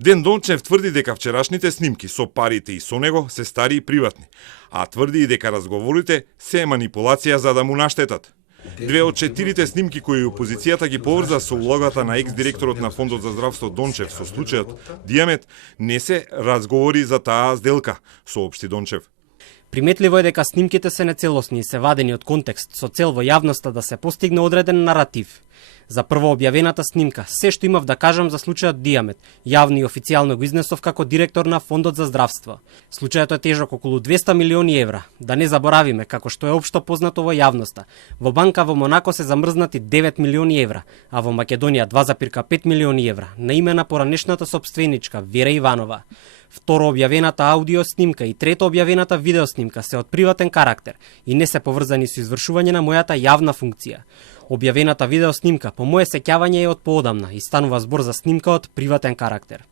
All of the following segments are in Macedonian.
Ден Дончев тврди дека вчерашните снимки со парите и со него се стари и приватни, а тврди и дека разговорите се манипулација за да му наштетат. Две од 4 снимки кои опозицијата ги поврза со улогата на екс-директорот на Фондот за здравство Дончев со случајот Дијамет не се разговори за таа сделка, соопшти Дончев. Приметливо е дека снимките се нецелосни и се вадени од контекст со цел во јавноста да се постигне одреден наратив. За прво објавената снимка, се што имав да кажам за случајот Дијамет, јавно и официјално го изнесов како директор на Фондот за здравство. Случајот е тежок околу 200 милиони евра. Да не заборавиме, како што е општо познато во јавноста, во банка во Монако се замрзнати 9 милиони евра, а во Македонија 2,5 милиони евра, на име на поранешната сопственичка Вера Иванова. Второ објавената аудио снимка и трето објавената видео снимка се од приватен карактер и не се поврзани со извршување на мојата јавна функција. Објавената видео снимка по моје сеќавање е од поодамна и станува збор за снимка од приватен карактер.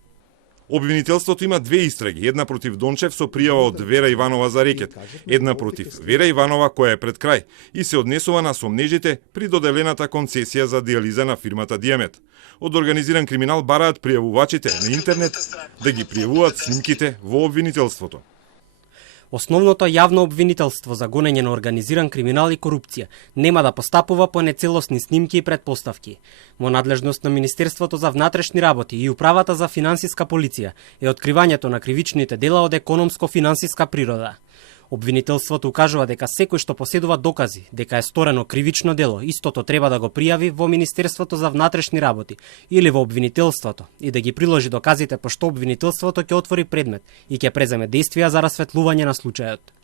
Обвинителството има две истраги, една против Дончев со пријава од Вера Иванова за рекет, една против Вера Иванова која е пред крај и се однесува на сомнежите при доделената концесија за дијализа на фирмата Дијамет. Од организиран криминал бараат пријавувачите на интернет да ги пријавуваат снимките во обвинителството. Основното јавно обвинителство за гонење на организиран криминал и корупција нема да постапува по нецелосни снимки и предпоставки. Во надлежност на Министерството за внатрешни работи и Управата за финансиска полиција е откривањето на кривичните дела од економско-финансиска природа. Обвинителството укажува дека секој што поседува докази дека е сторено кривично дело, истото треба да го пријави во Министерството за внатрешни работи или во обвинителството и да ги приложи доказите по што обвинителството ќе отвори предмет и ќе преземе действија за расветлување на случајот.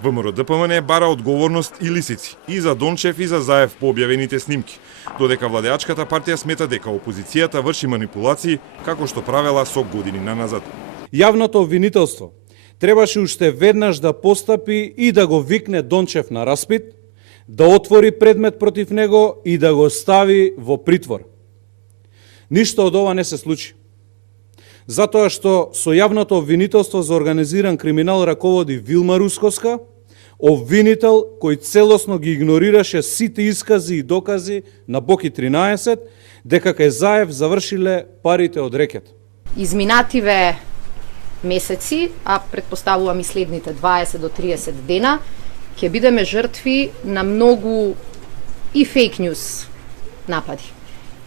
ВМРО ДПМН бара одговорност и лисици и за Дончев и за Заев по објавените снимки, додека владеачката партија смета дека опозицијата врши манипулации како што правела со години наназад. Јавното обвинителство требаше уште веднаш да постапи и да го викне Дончев на распит, да отвори предмет против него и да го стави во притвор. Ништо од ова не се случи. Затоа што со јавното обвинителство за организиран криминал раководи Вилма Русковска, обвинител кој целосно ги игнорираше сите искази и докази на Боки 13, дека кај Заев завршиле парите од рекет. Изминативе месеци, а предпоставувам и следните 20 до 30 дена, ќе бидеме жртви на многу и фейк нюз напади.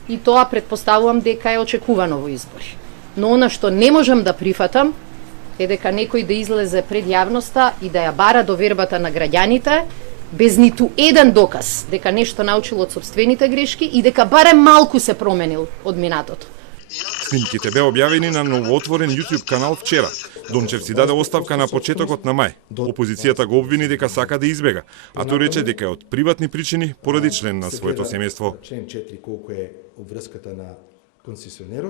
И тоа предпоставувам дека е очекувано во избори. Но она што не можам да прифатам е дека некој да излезе пред јавноста и да ја бара довербата на граѓаните без ниту еден доказ дека нешто научил од сопствените грешки и дека барем малку се променил од минатото. Снимките беа објавени на новоотворен YouTube канал вчера. Дончев си даде оставка на почетокот на мај. Опозицијата го обвини дека сака да избега, а тој рече дека е од приватни причини поради член на своето семејство. Член 4 колку е обврската на концесионерот.